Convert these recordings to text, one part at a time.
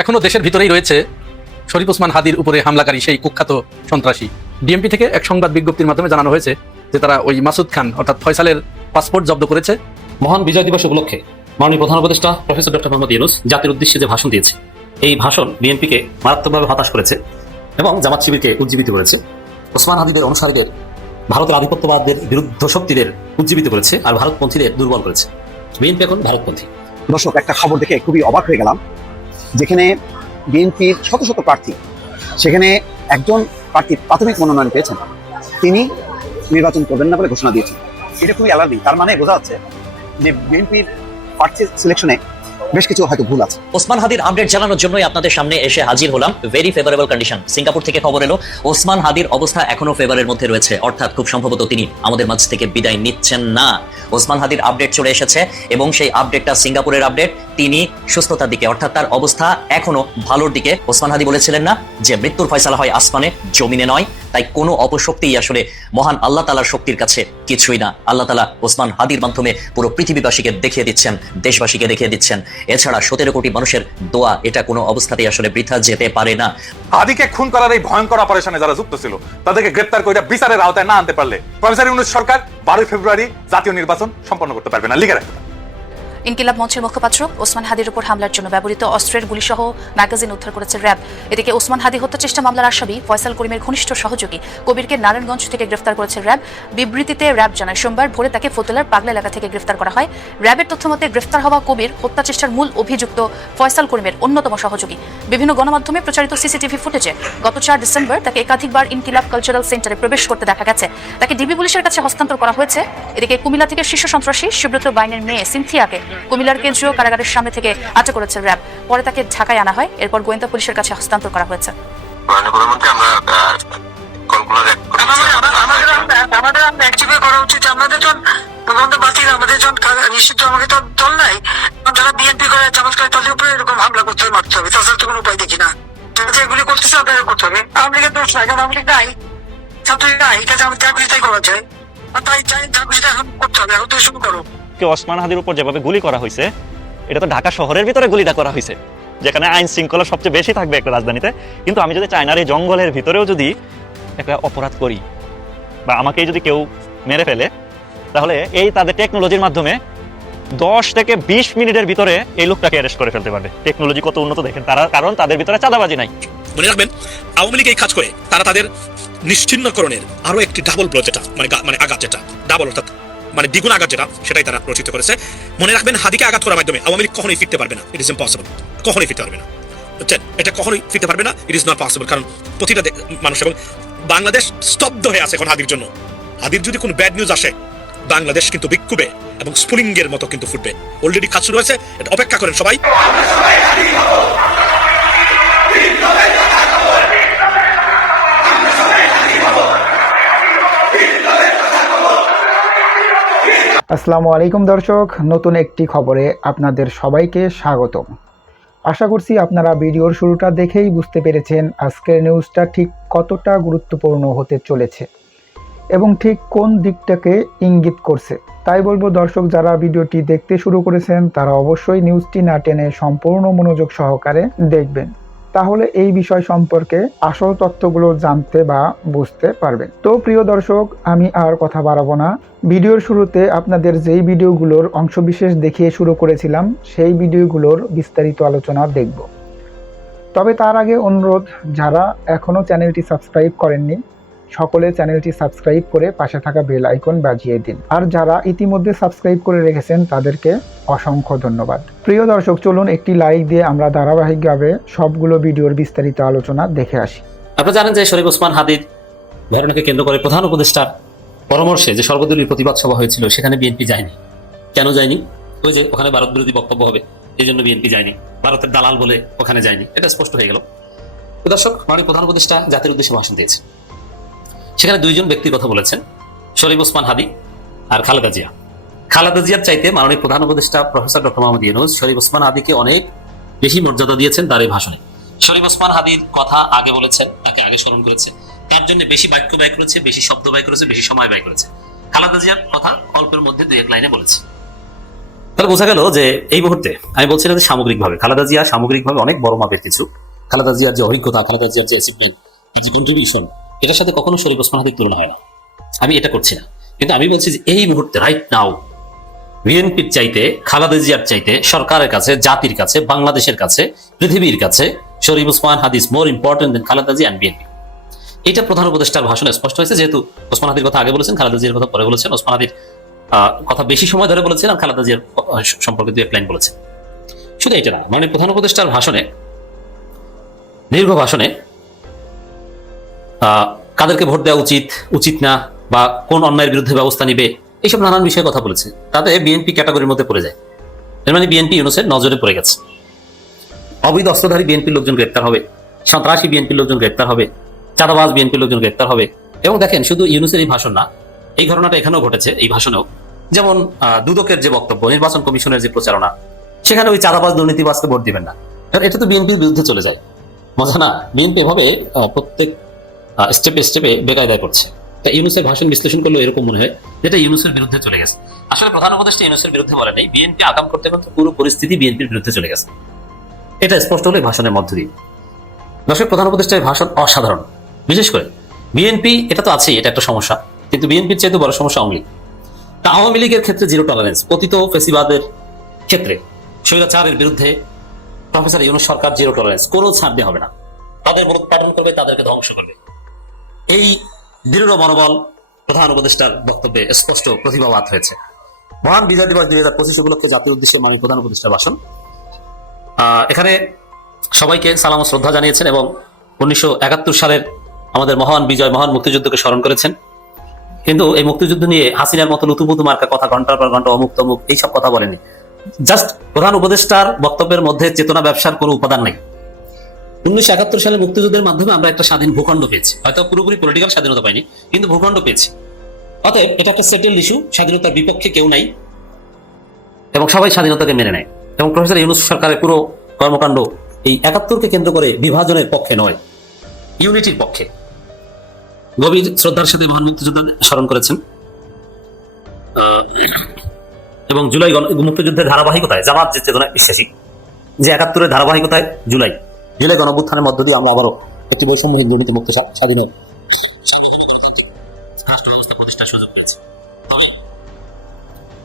এখনো দেশের ভিতরেই রয়েছে শরীফ ওসমান হাদির উপরে হামলাকারী সেই কুখ্যাত সন্ত্রাসী। ডিএমপি থেকে এক সংবাদ বিজ্ঞপ্তির মাধ্যমে জানানো হয়েছে যে তারা ওই মাসুদ খান অর্থাৎ ফয়সালের পাসপোর্ট জব্দ করেছে। মহান বিজয় দিবস উপলক্ষে মাননীয় প্রধান উপদেষ্টা প্রফেসর ডক্টর মোহাম্মদ ইউনূস জাতির উদ্দেশ্যে যে ভাষণ দিয়েছে, এই ভাষণ বিএনপিকে মারাত্মকভাবে হতাশ করেছে এবং জামাত শিবিরকে উজ্জীবিত করেছে। ওসমান হাদিদের অনুসারীদের, ভারতের আধিপত্যবাদের বিরুদ্ধ শক্তিদের উজ্জীবিত করেছে আর ভারতপন্থীদের দুর্বল করেছে। বিএনপি এখন ভারতপন্থী। দর্শক, একটা খবর দেখে খুবই অবাক হয়ে গেলাম, যেখানে বিএনপির শত শত প্রার্থী, সেখানে একজন প্রার্থী প্রাথমিক মনোনয়ন পেয়েছেন, তিনি নির্বাচন করবেন না বলে ঘোষণা দিয়েছেন। এটা খুবই অ্যালার্মিং। তার মানে বোঝা যাচ্ছে যে বিএনপির প্রার্থী সিলেকশনে বেশ কিছু হয়তো ভুল আছে। ওসমান হাদির আপডেট জানানোর জন্যই আপনাদের সামনে এসে হাজির হলাম। Very favourable condition. সিঙ্গাপুর থেকে খবর এলো ওসমান হাদির অবস্থা এখনো ফেভারের মধ্যে রয়েছে, অর্থাৎ খুব সম্ভবত তিনি আমাদের মাঝ থেকে বিদায় নিচ্ছেন না। ওসমান হাদির আপডেট চলে এসেছে এবং সেই আপডেটটা সিঙ্গাপুরের আপডেট। তিনি সুস্থতার দিকে, অর্থাৎ তার অবস্থা এখনো ভালোর দিকে। ওসমান হাদি বলেছিলেন না যে মৃত্যুর ফয়সালা হয় আসমানে, জমিনে নয়। তাই কোনো অপশক্তিই আসলে মহান আল্লাহ তাআলার শক্তির কাছে কিছুই না। আল্লাহ তাআলা ওসমান হাদির মাধ্যমে পুরো পৃথিবীবাসীকে দেখিয়ে দিচ্ছেন, দেশবাসীকে দেখিয়ে দিচ্ছেন। এছাড়া 17 কোটি মানুষের দোয়া এটা কোনো অবস্থাতেই আসলে বৃথা যেতে পারে না। হাদিকে খুন করার এই ভয়ঙ্কর অপারেশনে যারা যুক্ত ছিল তাদেরকে গ্রেপ্তার করে বিচারের আওতায় না আনতে পারলে প্রফেসর ইউনূস সরকার 12 ফেব্রুয়ারি জাতীয় নির্বাচন সম্পন্ন করতে পারবে না। লিখে রাখতে। ইনকিলাব মঞ্চের মুখপাত্র ওসমান হাদির উপর হামলার জন্য ব্যবহৃত অস্ত্রের গুলিসহ ম্যাগাজিন উদ্ধার করেছে র্যাব। এদিকে ওসমান হাদি হত্যা চেষ্টা মামলার আসামি ফয়সাল করিমের ঘনিষ্ঠ সহযোগী কবিরকে নারায়ণগঞ্জ থেকে গ্রেফতার করেছে র্যাব। বিবৃতিতে র্যাব জানায়, সোমবার ভোরে তাকে ফতুল্লার পাগলা এলাকা থেকে গ্রেফতার করা হয়। র্যাবের তথ্যমতে গ্রেফতার হওয়া কবির হত্যা চেষ্টার মূল অভিযুক্ত ফয়সাল করিমের অন্যতম সহযোগী। বিভিন্ন গণমাধ্যমে প্রচারিত সিসিটিভি ফুটেজে গত 4 ডিসেম্বর তাকে একাধিকবার ইনকিলাব কালচারাল সেন্টারে প্রবেশ করতে দেখা গেছে। তাকে ডিবি পুলিশের কাছে হস্তান্তর করা হয়েছে। এদিকে কুমিল্লা থেকে শীর্ষ সন্ত্রাসী সুব্রত বাইনের মেয়ে সিনথিয়াকে কুমিল্লার কেন্দ্রীয় কারাগারের সামনে থেকে আটক করেছে র্যাব। পরে তাকে ঢাকায় আনা হয়, এরপর গোয়েন্দা পুলিশের কাছে হস্তান্তর করা হয়েছে। ওসমান হাদির উপর যেভাবে গুলি করা হয়েছে, এটা তো ঢাকা শহরের ভিতরে গুলিটা করা হয়েছে, যেখানে আইন শৃঙ্খলা সবচেয়ে বেশি থাকবে একটা রাজধানীতে। কিন্তু আমি যদি চায়নার এই জঙ্গলের ভিতরেও যদি একটা অপরাধ করি বা আমাকে যদি কেউ মেরে ফেলে, তাহলে এই তাদের টেকনোলজির মাধ্যমে 10 থেকে 20 মিনিটের ভিতরে এই লোকটাকে অ্যারেস্ট করে ফেলতে পারবে। টেকনোলজি কত উন্নত দেখেন তারা, কারণ তাদের ভিতরে চাঁদাবাজি নাই। মনে রাখবেন, আওয়ামী লীগ এই কাজ করে তারা তাদের নিশ্চিহ্নকরণের আরো একটি ডাবল ব্লো, যেটা মানে আঘাত, যেটা ডাবল অর্থাৎ মানে দ্বিগুণ আঘাত, যেটা সেটাই তারা রচিত করেছে। মনে রাখবেন, হাদিকে আঘাত করার মাধ্যমে আওয়ামী লীগ কখনোই ফিরতে পারবে না। It is impossible. কখনোই ফিরতে পারবে না, বুঝছেন? এটা কখনোই ফিরতে পারবে না। It is not possible. কারণ প্রতিটা মানুষ এবং বাংলাদেশ স্তব্ধ হয়ে আছে এখন হাদির জন্য। হাদির যদি কোনো ব্যাড নিউজ আসে, বাংলাদেশ কিন্তু বিক্ষোভে এবং স্ফুলিঙ্গের মতো কিন্তু ফুটবে। অলরেডি কাজ শুরু হয়েছে, এটা অপেক্ষা করেন সবাই। আসসালামু আলাইকুম দর্শক, নতুন একটি খবরে আপনাদের সবাইকে স্বাগতম। আশা করছি আপনারা ভিডিওর শুরুটা দেখেই বুঝতে পেরেছেন আজকের নিউজটা ঠিক কতটা গুরুত্বপূর্ণ হতে চলেছে এবং ঠিক কোন দিকটাকে ইঙ্গিত করছে। তাই বলবো দর্শক, যারা ভিডিওটি দেখতে শুরু করেছেন তারা অবশ্যই নিউজটি না টেনে সম্পূর্ণ মনোযোগ সহকারে দেখবেন, তাহলে এই বিষয় সম্পর্কে আসল তথ্যগুলো জানতে বা বুঝতে পারবেন। তো প্রিয় দর্শক, আমি আর কথা বাড়াবো না। ভিডিওর শুরুতে আপনাদের যেই ভিডিওগুলোর অংশবিশেষ দেখিয়ে শুরু করেছিলাম, সেই ভিডিওগুলোর বিস্তারিত আলোচনা দেখব। তবে তার আগে অনুরোধ, যারা এখনও চ্যানেলটি সাবস্ক্রাইব করেননি সকলে চ্যানেলটি সাবস্ক্রাইব করে পাশে থাকা বেল আইকন বাজিয়ে দিন। আর যারা ইতিমধ্যে সাবস্ক্রাইব করে রেখেছেন তাদেরকে অসংখ্য ধন্যবাদ। প্রিয় দর্শক, চলুন একটি লাইক দিয়ে আমরা ধারাবাহিকভাবে সবগুলো ভিডিওর বিস্তারিত আলোচনা দেখে আসি। আপনারা জানেন যে শরীফ ওসমান হাদির ঘটনাকে কেন্দ্র করে প্রধান উপদেষ্টার পরামর্শে যে সর্বদলীয় প্রতিবাদ সভা হয়েছিল, সেখানে বিএনপি যায়নি। কেন যায়নি? ওই যে ওখানে ভারত বিরোধী বক্তব্য হবে, এই জন্য বিএনপি যায়নি। ভারতের দালাল বলে ওখানে যায়নি, এটা স্পষ্ট হয়ে গেল। দর্শক, মাননীয় প্রধান উপদেষ্টা জাতির উদ্দেশ্যে ভাষণ দিয়েছে। সেখানে দুইজন ব্যক্তির কথা বলেছেন, শরীফ ওসমান হাদি আর খালেদা জিয়া। খালেদা জিয়ার চাইতে মাননীয় প্রধান উপদেষ্টা প্রফেসর ডক্টর মোহাম্মদ ইউনূস শরীফ ওসমান হাদিকে অনেক বেশি মর্যাদা দিয়েছেন তার এই ভাষণে। শরীফ ওসমান হাদির কথা আগে বলেছেন, তাকে আগে স্মরণ করেছে, তার জন্য বেশি বাক্য ব্যয় করেছে, বেশি শব্দ ব্যয় করেছে, বেশি সময় ব্যয় করেছে। খালেদা জিয়ার কথা অল্পের মধ্যে 2-1 লাইনে বলেছে। তাহলে বোঝা গেল যে এই মুহূর্তে আমি বলছিলাম যে সামগ্রিকভাবে খালেদা জিয়া সামগ্রিকভাবে অনেক বড় মাপের কিছু। খালেদা জিয়ার যে অভিজ্ঞতা, খালেদা জিয়ার যে অ্যাচিভমেন্ট, যে কন্ট্রিবিউশন, এটার সাথে কখনো শরীফ ওসমান হাদির তুলনা হয় না। আমি এটা করছি না, কিন্তু আমি বলছি যে এই মুহূর্তে রাইট নাও বিএনপির চাইতে, খালেদা জিয়ার চাইতে সরকারের কাছে, জাতির কাছে, বাংলাদেশের কাছে, পৃথিবীর কাছে Sharif Osman Hadi is more important than Khaleda Zia and BNP. এটা প্রধান উপদেষ্টার ভাষণে স্পষ্ট হয়েছে, যেহেতু ওসমান হাদির কথা আগে বলেছেন, খালেদা জিয়ার কথা পরে বলেছেন। ওসমান হাদির কথা বেশি সময় ধরে বলেছেন আর খালেদা জিয়ার সম্পর্কে দুই এক লাইন বলেছেন। শুধু এটা না, মানে প্রধান উপদেষ্টার ভাষণে, দীর্ঘ ভাষণে কাদেরকে ভোট দেওয়া উচিত, উচিত না, বা কোন অন্যায়ের বিরুদ্ধে ব্যবস্থা নিবে, এইসব নানান বিষয়ে কথা বলেছে। তাতে বিএনপি ক্যাটাগরির মধ্যে পড়ে যায়। এর মানে বিএনপি ইউনূসের নজরে পড়ে গেছে। অবৈধ অস্ত্রধারী বিএনপির লোকজন গ্রেপ্তার হবে, সন্ত্রাসী বিএনপির লোকজন গ্রেপ্তার হবে, চাঁদাবাজ বিএনপির লোকজন গ্রেপ্তার হবে। এবং দেখেন, শুধু ইউনূসের এই ভাষণ না, এই ঘটনাটা এখানেও ঘটেছে, এই ভাষণেও। যেমন দুদকের যে বক্তব্য, নির্বাচন কমিশনের যে প্রচারণা, সেখানে ওই চাঁদাবাজ দুর্নীতিবাজকে ভোট দিবেন না, এটা তো বিএনপির বিরুদ্ধে চলে যায়। মজা না? বিএনপি এভাবে প্রত্যেক স্টেপে স্টেপে বেকায়দায় করছে। তা ইউনূসের ভাষণ বিশ্লেষণ করলে এরকম মনে হয় যেটা ইউনূসের বিরুদ্ধে চলে গেছে। আসলে প্রধান উপদেষ্টা ইউনূসের বিরুদ্ধে বলে নেই, বিএনপি আকাম করতে করতে পুরো পরিস্থিতি বিএনপির বিরুদ্ধে চলে গেছে। এটা স্পষ্ট হলো এই ভাষণের মধ্য দিয়ে। দর্শক, প্রধান উপদেষ্টার ভাষণ অসাধারণ। বিশেষ করে বিএনপি, এটা তো আছেই, এটা একটা সমস্যা, কিন্তু বিএনপির চাইতে বড় সমস্যা আওয়ামী লীগ। তা আওয়ামী লীগের ক্ষেত্রে জিরো টলারেন্স, পতিত ফেসিবাদের ক্ষেত্রে, স্বৈরাচারের বিরুদ্ধে প্রফেসর ইউনূস সরকার জিরো টলারেন্স, কোনো ছাড় দেওয়া হবে না। তাদের মূলোৎপাটন করবে, তাদেরকে ধ্বংস করবে। এই দৃঢ় মনোবল প্রধান উপদেষ্টার বক্তব্যে স্পষ্ট প্রতিভাবাদ হয়েছে। মহান বিজয় দিবস 2025 উপলক্ষে জাতীয় উদ্দেশ্যে মাননীয় প্রধান উপদেষ্টার ভাষণ। এখানে সবাইকে সালাম ও শ্রদ্ধা জানিয়েছেন এবং 1971 সালের আমাদের মহান বিজয়, মহান মুক্তিযুদ্ধকে স্মরণ করেছেন। কিন্তু এই মুক্তিযুদ্ধ নিয়ে হাসিনার মতো লুতুপুতু মার্কা কথা, ঘন্টার পর ঘন্টা অমুক তমুক এইসব কথা বলেনি। জাস্ট প্রধান উপদেষ্টার বক্তব্যের মধ্যে চেতনা ব্যবসার কোনো উপাদান নাই। 1971 সালে মুক্তিযুদ্ধের মাধ্যমে আমরা একটা স্বাধীন ভূখণ্ড পেয়েছি, হয়তো পুরোপুরি পলিটিক্যাল স্বাধীনতা পাইনি, কিন্তু ভূখণ্ড পেয়েছি। অতএব এটা একটা সেটেলড ইস্যু, স্বাধীনতার বিপক্ষে কেউ নাই এবং সবাই স্বাধীনতাকে মেনে নেয়। এবং প্রফেসর ইউনূস সরকারের পুরো কর্মকাণ্ড এই 71কে কেন্দ্র করে বিভাজনের পক্ষে নয়, ইউনিটির পক্ষে। গভীর শ্রদ্ধার সাথে মহান মুক্তিযোদ্ধা স্মরণ করেছেন এবং জুলাই মুক্তিযুদ্ধের ধারাবাহিকতায় জামাত যে চেতনা বিশ্বাসী, যে 71-এর ধারাবাহিকতায় জুলাই গণঅভ্যুত্থানের মধ্য দিয়ে আমরা আবারও একটি বৈষম্যহীন দুর্নীতি মুক্ত স্বাধীন রাষ্ট্র ব্যবস্থা প্রতিষ্ঠার সুযোগ পেয়েছে।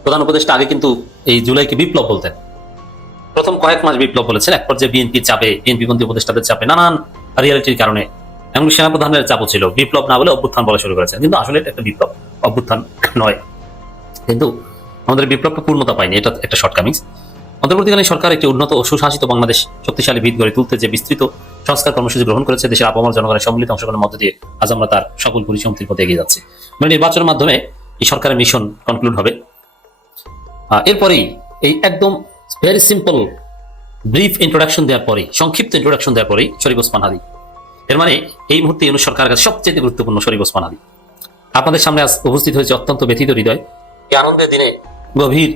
প্রধান উপদেষ্টা আগে কিন্তু এই জুলাইকে বিপ্লব বলতেন, প্রথম কয়েক মাস বিপ্লব বলেছেন। এক পর্যায়ে বিএনপির চাপে, বিএনপিপন্থী উপদেষ্টাদের চাপে, নানান রিয়ালিটির কারণে, এমনকি সেনাপ্রধানের চাপও ছিল, বিপ্লব না বলে অভ্যুত্থান বলা শুরু করেছেন। কিন্তু আসলে এটা একটা বিপ্লব, অভ্যুত্থান নয়। কিন্তু আমাদের বিপ্লবটা পূর্ণতা পায়নি, এটা একটা শর্টকামিংস। অন্তর্বর্তীকালীন সরকার একটি উন্নত ও সুশাসিত বাংলাদেশ শক্তিশালী ভিত গড়ে তুলতে যে বিস্তৃত সংস্কার কর্মসূচি গ্রহণ করেছে, দেশের আপামর জনগণের সম্মিলিত অংশগ্রহণের মধ্য দিয়ে আজ আমরা তার সকল পরিসমাপ্তির পথে এগিয়ে যাচ্ছি। মানে নির্বাচনের মাধ্যমে এই সরকারের মিশন কনক্লুড হবে। এরপরেই এই একদম ভেরি সিম্পল ব্রিফ ইন্ট্রোডাকশন দেওয়ার পরেই, সংক্ষিপ্ত ইন্ট্রোডাকশন দেওয়ার পরেই শরীফ ওসমান হাদি। এর মানে এই মুহূর্তে ইউনূস সরকারের কাছে সবচেয়ে গুরুত্বপূর্ণ শরীফ ওসমান হাদি। আপনাদের সামনে আজ উপস্থিত হয়েছে অত্যন্ত ব্যথিত হৃদয়, এই আনন্দের দিনে গভীর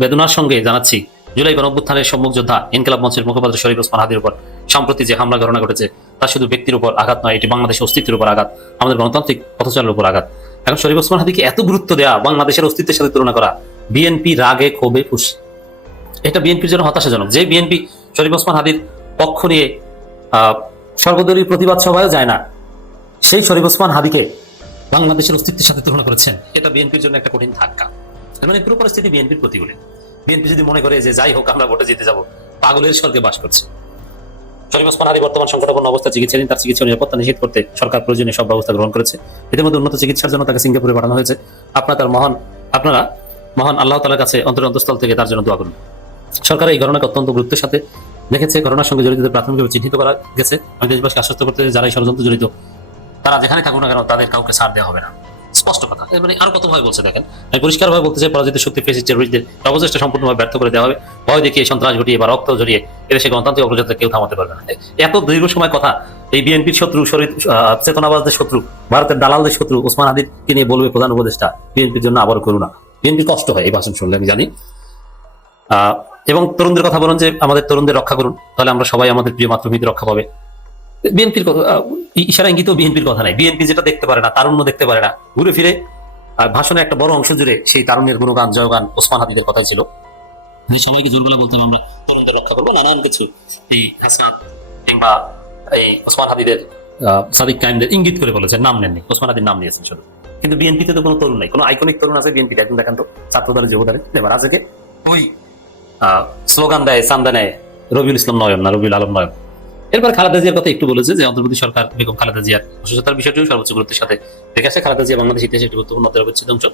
বেদনার সঙ্গে জানাচ্ছি জুলাই গণঅভ্যুত্থানের সম্মুখ যোদ্ধা ইনকিলাব মঞ্চের মুখপাত্র শরীফ ওসমান হাদির উপর সম্প্রতি যে হামলা ঘটনা ঘটেছে, তা শুধু ব্যক্তির উপর আঘাত নয়, এটি বাংলাদেশের অস্তিত্বের উপর আঘাত, আমাদের গণতান্ত্রিক পথচলার উপর আঘাত। এখন শরীফ ওসমান হাদিকে এত গুরুত্ব দেওয়া, বাংলাদেশের অস্তিত্বের সাথে তুলনা করা, বিএনপি রাগে ক্ষোভে খুশি। এটা বিএনপির জন্য হতাশাজনক। যে বিএনপি শরীফ ওসমান হাদির পক্ষ নিয়ে সর্বদলীয় প্রতিবাদ সভায়ও যায় না, সেই শরীফ ওসমান হাদিকে বাংলাদেশের অস্তিত্বের সাথে তুলনা করেছেন। এটা বিএনপির জন্য একটা কঠিন ধাক্কা। মানে পুরো পরিস্থিতি বিএনপির প্রতিকূলে। বিএনপি যদি মনে করে যে যাই হোক আমরা ভোটে জিতে যাব, পাগলের স্বর্গে বাস করছে। শরীফ ওসমান হাদি বর্তমান সংকটাপন্ন অবস্থা চিকিৎসাধীন, তার চিকিৎসা নিরাপত্তা নিশ্চিত করতে সরকার প্রয়োজনীয় সব ব্যবস্থা গ্রহণ করেছে। ইতিমধ্যে উন্নত চিকিৎসার জন্য তাকে সিঙ্গাপুরে পাঠানো হয়েছে। আপনারা মহান আল্লাহ তাআলার কাছে অন্তরস্থল থেকে তার জন্য দোয়া করুন। সরকার এই ঘটনাকে অত্যন্ত গুরুত্বের সাথে দেখেছে। ঘটনার সঙ্গে জড়িতদের প্রাথমিকভাবে চিহ্নিত করা গেছে। আমি দেশবাসীকে আশ্বস্ত করতে যারা এই ষড়যন্ত্র জড়িত, তারা যেখানে থাকুক না কেন, তাদের কাউকে ছাড় দেওয়া হবে না। স্পষ্ট কথা। মানে আরো কত ভয় বলছে দেখেন। আমি পরিষ্কারভাবে বলতে চাই, পরাজিত শক্তি ফেসিস্ট টেররিস্টদের অবচেষ্টা সম্পূর্ণভাবে ব্যর্থ করে দেওয়া হবে। ভয় দেখিয়ে, সন্ত্রাস ঘটিয়ে বা রক্ত জড়িয়ে এদেশে গণতান্ত্রিক অগ্রযাত্রা কেউ থামাতে পারবে না। এত দীর্ঘ সময় কথা এই বিএনপির শত্রু, চেতনাবাজদের শত্রু, ভারতের দালালদের শত্রু ওসমান হাদিকে নিয়ে বলবে প্রধান উপদেষ্টা বিএনপির জন্য আবার করুণা। বিএনপির কষ্ট হয় এই ভাষণ শুনলে, আমি জানি। এবং তরুণদের কথা বলুন যে আমাদের তরুণদের রক্ষা করুন, তাহলে আমরা সবাই আমাদের প্রিয় মাতৃভূমিতে রক্ষা পাবে। বিএনপির ইশারা ইঙ্গিতও বিএনপির কথা নাই। বিএনপি যেটা দেখতে পারে না, তারুণ্য দেখতে পারে না, ঘুরে ফিরে ভাষণে একটা বড় অংশ জুড়ে সেই তারুণ্যের গুণগান, জয়গান ওসমান হাদিদের কথা ছিল। যে সবাইকে জোর গলা বলতাম আমরা তরুণদের রক্ষা করবো, নানান কিছু এই হাসনাত কিংবা এই ওসমান হাদিদের সাদিক কায়েমদের ইঙ্গিত করে বলেছেন, নাম নেননি, ওসমান হাদির নাম নিয়েছেন শুধু। কিন্তু বিএনপিতে তো কোনো তরুণ নাই, কোনো আইকনিক তরুণ আছে বিএনপিতে? একদম দেখান তো ছাত্র দলের যোগদানে এবার আজকে ওই স্লোগান দেয়, চান্দা নেয়, রবিউল ইসলাম নয়ন না রবিউল আলম নয়ন। এরপর খালেদা জিয়ার কথা একটু বলেছে যে অন্তর্বর্তী সরকার বেগম খালেদা জিয়ার অসুস্থতার বিষয়টিও সর্বোচ্চ গুরুত্বের সাথে দেখে আসে। খালেদা জিয়া বাংলাদেশ ইতিহাসে একটি গুরুত্বপূর্ণ অবিচ্ছেদ্য অংশ।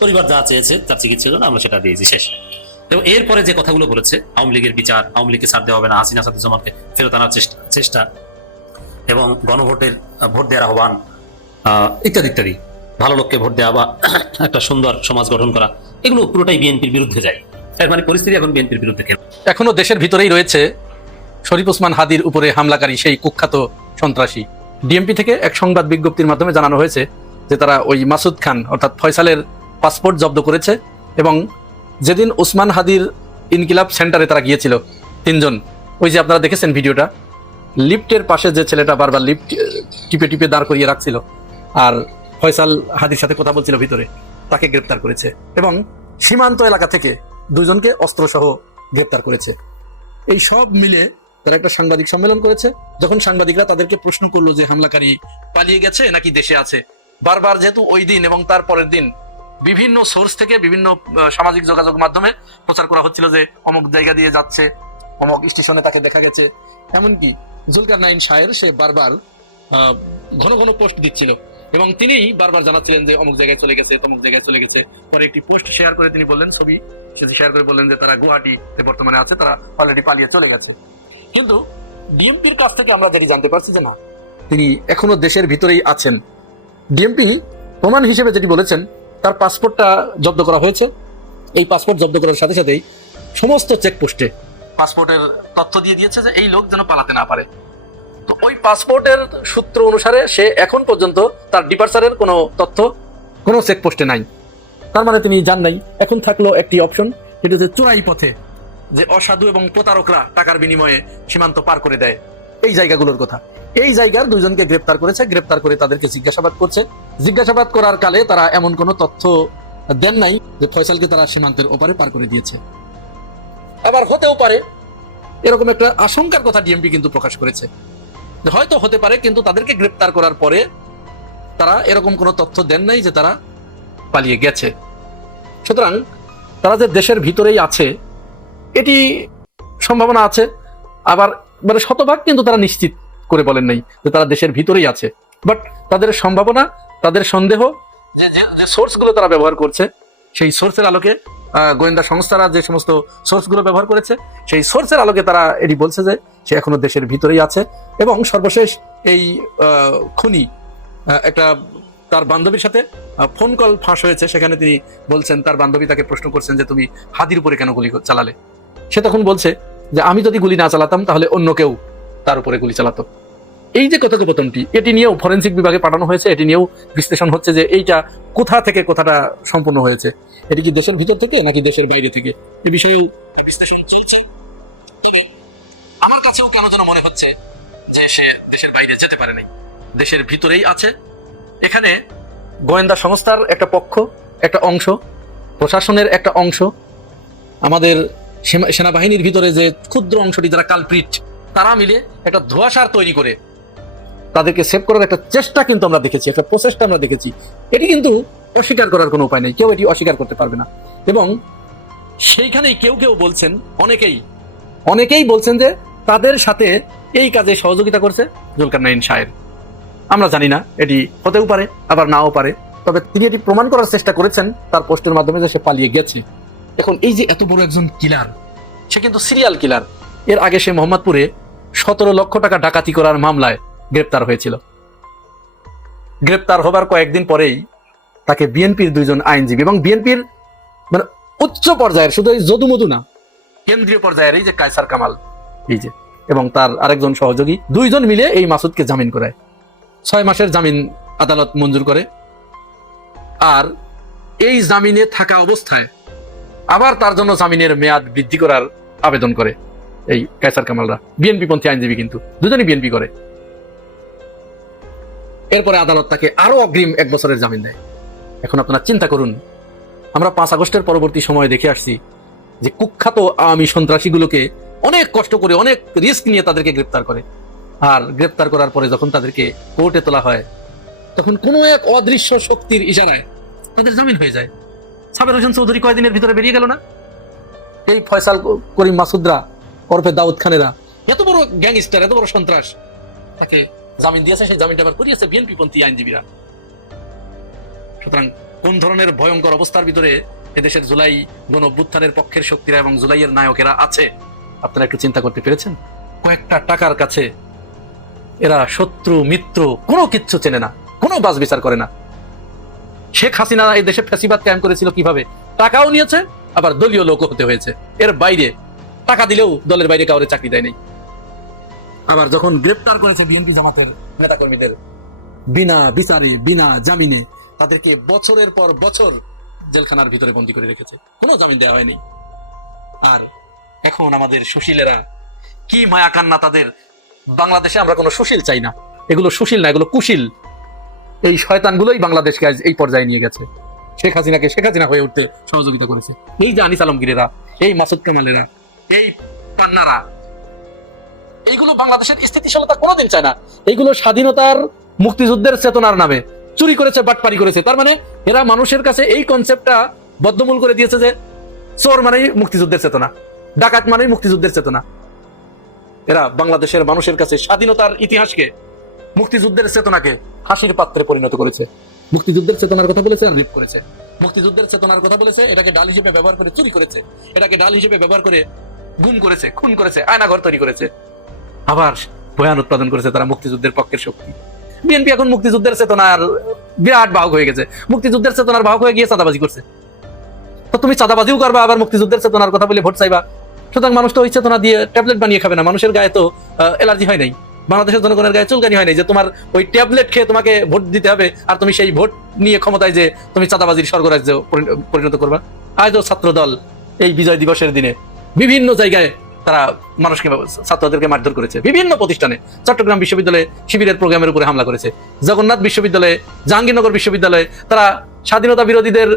পরিবার যা চেয়েছে তার চিকিৎসার জন্য আমরা সেটা দিয়েছি, শেষ। এবং এরপরে যে কথাগুলো বলেছে, আওয়ামী লীগের বিচার, আওয়ামী লীগকে ছাড় দেওয়া হবে না, হাসিনা আসাদুজ্জামানকে ফেরত আনার চেষ্টা এবং গণভোটের ভোট দেওয়ার আহ্বান ইত্যাদি ইত্যাদি, ভালো লোককে ভোট দেওয়া বা একটা সুন্দর সমাজ গঠন করা, এগুলো পুরোটাই বিএনপির বিরুদ্ধে যায়। এর মানে পরিস্থিতি এখন বিএনপির বিরুদ্ধে। এখনো দেশের ভিতরেই রয়েছে শরীফ ওসমান হাদির উপরে হামলাকারী সেই কুখ্যাত সন্ত্রাসী। ডিএমপি থেকে এক সংবাদ বিজ্ঞপ্তির মাধ্যমে জানানো হয়েছে যে তারা ওই মাসুদ খান অর্থাৎ ফয়সালের পাসপোর্ট জব্দ করেছে এবং যেদিন ওসমান হাদির ইনকিলাব সেন্টারে তারা গিয়েছিল তিনজন, ওই যে আপনারা দেখেছেন ভিডিওটা, লিফটের পাশে যে ছেলেটা বারবার লিফট টিপে টিপে দাঁড় করিয়ে রাখছিল আর ফয়সাল হাদির সাথে কথা বলছিল ভিতরে, তাকে গ্রেপ্তার করেছে এবং সীমান্ত এলাকা থেকে দুজনকে অস্ত্রসহ গ্রেপ্তার করেছে। এই সব মিলে তারা একটা সাংবাদিক সম্মেলন করেছে। যখন সাংবাদিকরা তাদেরকে প্রশ্ন করলো যে হামলাকারী পালিয়ে গেছে নাকি দেশে আছে, বারবার যেহেতু ওই দিন এবং তার পরের দিন বিভিন্ন সোর্স থেকে বিভিন্ন সামাজিক যোগাযোগ মাধ্যমে প্রচার করা হচ্ছিল যে অমুক জায়গা দিয়ে যাচ্ছে, অমুক স্টেশনে তাকে দেখা গেছে। এমনকি জুলকারনাইন শাহের সে বারবার ঘন ঘন পোস্ট দিচ্ছিল এবং তিনি বারবার জানাচ্ছিলেন যে অমুক জায়গায় চলে গেছে, তমুক জায়গায় চলে গেছে। পরে একটি পোস্ট শেয়ার করে তিনি বললেন, ছবি শেয়ার করে বললেন যে তারা গুয়াহাটিতে বর্তমানে আছে, তারা অলরেডি পালিয়ে চলে গেছে। কিন্তু ডিএমপির কাছ থেকে আমরা যেটি জানতে পারছি যে না, তিনি এখনো দেশের ভিতরেই আছেন। ডিএমপি প্রমাণ হিসেবে যেটি বলেছেন, তার পাসপোর্টটা জব্দ করা হয়েছে। এই পাসপোর্ট জব্দ করার সাথে সাথেই সমস্ত চেকপোস্টে পাসপোর্টের তথ্য দিয়ে দিয়েছে যে এই লোক যেন পালাতে না পারে। তো ওই পাসপোর্টের সূত্র অনুসারে সে এখন পর্যন্ত তার ডিপার্চারের কোনো তথ্য কোনো চেকপোস্টে নাই। তার মানে তিনি যান নাই। এখন থাকলো একটি অপশন, যেটা হচ্ছে চোরাই পথে, যে অসাধু এবং প্রতারকরা টাকার বিনিময়ে সীমান্ত পার করে দেয়, এই জায়গাগুলোর কথা। এই জায়গার দুইজনকে গ্রেপ্তার করেছে, গ্রেপ্তার করে তাদেরকে জিজ্ঞাসাবাদ করছে। জিজ্ঞাসাবাদ করার কালে তারা এমন কোনো তথ্য দেন নাই যে ফয়সালকে তারা সীমান্তের ওপারে পার করে দিয়েছে। আবার হতেও পারে এরকম একটা আশঙ্কার কথা ডিএমপি কিন্তু প্রকাশ করেছে, হয়তো হতে পারে, কিন্তু তাদেরকে গ্রেপ্তার করার পরে তারা এরকম কোনো তথ্য দেন নাই যে তারা পালিয়ে গেছে। সুতরাং তারা যে দেশের ভিতরেই আছে এটি সম্ভাবনা আছে, আবার মানে শতভাগ কিন্তু তারা নিশ্চিত করে বলেন নাই যে তারা দেশের ভিতরেই আছে। বাট তাদের সম্ভাবনা, তাদের সন্দেহ, যে সোর্সগুলো তারা ব্যবহার করছে, সেই সোর্সের আলোকে গোয়েন্দা সংস্থারা যে সমস্ত সোর্সগুলো ব্যবহার করেছে, সেই সোর্সের আলোকে তারা এটি বলছে যে সে এখনো দেশের ভিতরেই আছে। এবং সর্বশেষ এই খুনি একটা তার বান্ধবীর সাথে ফোন কল ফাঁস হয়েছে, সেখানে তিনি বলছেন, তার বান্ধবী তাকে প্রশ্ন করছেন যে তুমি হাদির উপরে কেন গুলি চালালে। সে তখন বলছে যে আমি যদি গুলি না চালাতাম তাহলে অন্য কেউ তার উপরে গুলি চালাতো। এই যে কথোপকথনটি, এটি নিয়েও ফরেনসিক বিভাগে পাঠানো হয়েছে, এটি নিয়েও বিশ্লেষণ হচ্ছে যে এইটা কোথা থেকে কোথাটা সম্পূর্ণ হয়েছে, এটি কি দেশের ভিতর থেকে নাকি দেশের বাইরে থেকে, এ বিষয়ে বিশ্লেষণ চলছে। আমার কাছেও কেন যেন মনে হচ্ছে যে সে দেশের বাইরে যেতে পারে নাই, দেশের ভিতরেই আছে। এখানে গোয়েন্দা সংস্থার একটা পক্ষ, একটা অংশ, প্রশাসনের একটা অংশ, আমাদের সেনাবাহিনীর ভিতরে যে ক্ষুদ্র অংশটি যারা কালপ্রিট, তারা মিলে একটা ধোঁয়াশার তৈরি করে তাদেরকে সেভ করার একটা চেষ্টা কিন্তু আমরা দেখেছি, একটা প্রচেষ্টা আমরা দেখেছি। এটি কিন্তু অস্বীকার করার কোনো উপায় নেই, কেউ এটি অস্বীকার করতে পারবে না। এবং সেইখানেই কেউ কেউ বলছেন, অনেকেই বলছেন যে তাদের সাথে এই কাজে সহযোগিতা করছে জুলকারনাইন শাহের। আমরা জানি না, এটি হতেও পারে আবার নাও পারে, তবে তিনি এটি প্রমাণ করার চেষ্টা করেছেন তার পোস্টের মাধ্যমে যে সে পালিয়ে গেছে। এখন এই যে এত বড় একজন কিলার, সে কিন্তু সিরিয়াল কিলার। এর আগে সে মোহাম্মদপুরে 17 লক্ষ টাকা ডাকাতি করার মামলায় গ্রেপ্তার হয়েছিল। গ্রেপ্তার হবার কয়েকদিন পরেই তাকে বিএনপির দুইজন আইনজীবী এবং বিএনপির মানে উচ্চ পর্যায়ের, শুধু এই যদুমধু না, কেন্দ্রীয় পর্যায়ের এই যে কায়সার কামাল এই যে এবং তার আরেকজন সহযোগী, দুইজন মিলে এই মাসুদকে জামিন করায়। 6 মাসের জামিন আদালত মঞ্জুর করে। আর এই জামিনে থাকা অবস্থায় আবার তার জন্য জামিনের মেয়াদ বৃদ্ধি করার আবেদন করে এই কায়সার কামালরা। বিএনপি পন্থী আইনজীবী কিন্তু দুজনই বিএনপি করে। এরপরে আদালত তাকে আরো অগ্রিম 1 বছরের জামিন দেয়। এখন আপনারা চিন্তা করুন, আমরা 5 আগস্টের পরবর্তী সময়ে দেখে আসছি যে কুখ্যাত আওয়ামী সন্ত্রাসীগুলোকে অনেক কষ্ট করে অনেক রিস্ক নিয়ে তাদেরকে গ্রেপ্তার করে, আর গ্রেপ্তার করার পরে যখন তাদেরকে কোর্টে তোলা হয় তখন কোনো এক অদৃশ্য শক্তির ইশারায় তাদের জামিন হয়ে যায়। সাবের হোসেন চৌধুরী কয়েকদিনের ভিতরে বেরিয়ে গেল না? এই ফয়সাল করিম মাসুদরা ওরফে দাউদ খানেরা, এত বড় গ্যাংস্টার, এত বড় সন্ত্রাস, তাকে জামিন দিয়েছে, সেই জামিনটা আবার করিয়েছে বিএনপি পন্থী আইনজীবীরা। সুতরাং কোন ধরনের ভয়ঙ্কর অবস্থার ভিতরে এদেশের জুলাই গণ অভ্যুত্থানের পক্ষের শক্তিরা এবং জুলাইয়ের নায়কেরা আছে আপনারা একটু চিন্তা করতে পেরেছেন? কয়েকটা টাকার কাছে এরা শত্রু মিত্র কোনো কিচ্ছু চেনে না, কোনো বাস বিচার করে না। শেখ হাসিনা এই দেশে ফ্যাসিবাদ কায়েম করেছিল কিভাবে? টাকাও নিয়েছে, আবার দলীয় লোক হতে হয়েছে। এর বাইরে টাকা দিলেও দলের বাইরে কাউরে চাকরি দেয় নাই। আবার যখন গ্রেপ্তার করেছে বিএনপি জামাতের নেতাকর্মীদের বিনা বিচারে বিনা জামিনে তাদেরকে বছরের পর বছর জেলখানার ভিতরে বন্দী করে রেখেছে, কোনো জামিন দেওয়া হয়নি। আর এখন আমাদের সুশীলেরা কি মায়া কান্না তাদের! বাংলাদেশে আমরা কোনো সুশীল চাই না, এগুলো সুশীল না, এগুলো কুশীল। এই শয়তানগুলোই বাংলাদেশকে আজ এই পর্যায়ে নিয়ে গেছে। শেখ হাসিনাকে শেখ হাসিনা হয়ে উঠতে সহযোগিতা করেছে এই যে আনিস আলমগীরেরা, এই মাসুদ কামালেরা, এই পান্নারা, এইগুলো বাংলাদেশের স্থিতিশীলতা কোনোদিন চায় না। এইগুলো স্বাধীনতার মুক্তিযুদ্ধের চেতনার নামে চুরি করেছে, বাটপারি করেছে। তার মানে এরা মানুষের কাছে এই কনসেপ্টটা বদ্ধমূল করে দিয়েছে যে চোর মানেই মুক্তিযুদ্ধের চেতনা, ডাকাত মানেই মুক্তিযুদ্ধের চেতনা। এরা বাংলাদেশের মানুষের কাছে স্বাধীনতার ইতিহাসকে, মুক্তিযুদ্ধের চেতনাকে হাসির পাত্রে পরিণত করেছে। মুক্তিযুদ্ধের চেতনার কথা বলেছে আর রেপ করেছে, মুক্তিযুদ্ধের চেতনার কথা বলেছে, এটাকে ডাল হিসেবে ব্যবহার করে চুরি করেছে, এটাকে ডাল হিসেবে ব্যবহার করে গুম করেছে, খুন করেছে, আয়নাঘর তৈরি করেছে, আবার বয়ান উৎপাদন করেছে তারা মুক্তিযুদ্ধের পক্ষের শক্তি। বিএনপি এখন মুক্তিযুদ্ধের চেতনার বিরাট বাহক হয়ে গেছে, মুক্তিযুদ্ধের চেতনার বাহক হয়ে গিয়ে চাঁদাবাজি করছে। তো তুমি চাঁদাবাজিও করবা, আবার মুক্তিযুদ্ধের চেতনার কথা বলে ভোট চাইবা। সুতরাং মানুষ তো ওই চেতনা দিয়ে ট্যাবলেট বানিয়ে খাবে না। মানুষের গায়ে তো অ্যালার্জি হয় নাই, বাংলাদেশের জনগণের গায়ে চুলকানি হয় নাই যে তোমার ওই ট্যাবলেট খেয়ে তোমাকে ভোট দিতে হবে, আর তুমি সেই ভোট নিয়ে ক্ষমতায় যে তুমি চাঁদাবাজির স্বর্গরাজ্যে পরিণত করবা। আজও ছাত্র দল এই বিজয় দিবসের দিনে বিভিন্ন জায়গায় তারা মানুষকে, ছাত্রদেরকে মারধর করেছে। বিভিন্ন প্রতিষ্ঠানে, চট্টগ্রাম বিশ্ববিদ্যালয়ে শিবিরের প্রোগ্রামের উপরে হামলা করেছে, জগন্নাথ বিশ্ববিদ্যালয়ে, জাহাঙ্গীরনগর বিশ্ববিদ্যালয়ে তারা স্বাধীনতা বিরোধীদের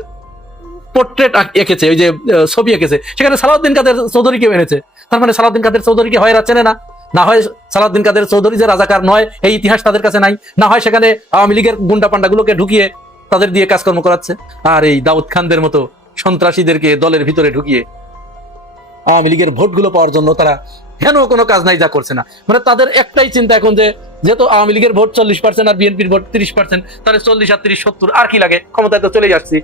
পোর্ট্রেট এঁকেছে, ওই যে ছবি এঁকেছে, সেখানে সালাউদ্দিন কাদের চৌধুরীকে এনেছে। তার মানে সালাউদ্দিন কাদের চৌধুরীকে হয় এরা চেনে না, না হয় সালাউদ্দিন কাদের চৌধুরী যে রাজাকার নয় এই ইতিহাস তাদের কাছে নাই, না হয় সেখানে আওয়ামী লীগের গুন্ডা পান্ডাগুলোকে ঢুকিয়ে তাদের দিয়ে কাজকর্ম করাচ্ছে। আর এই দাউদ খানদের মতো সন্ত্রাসীদেরকে দলের ভিতরে ঢুকিয়ে আওয়ামী লীগের ভোটগুলো পাওয়ার জন্য তারা হেন কোনো কাজ নাই, যা করছে না। মানে তাদের একটাই চিন্তা এখন যে যেহেতু আওয়ামী লীগের ভোট 40% আর বিএনপির ভোট 30%, তাহলে 40 আর 30 70, আর কি লাগে, ক্ষমতায় তো চলেই আসছি।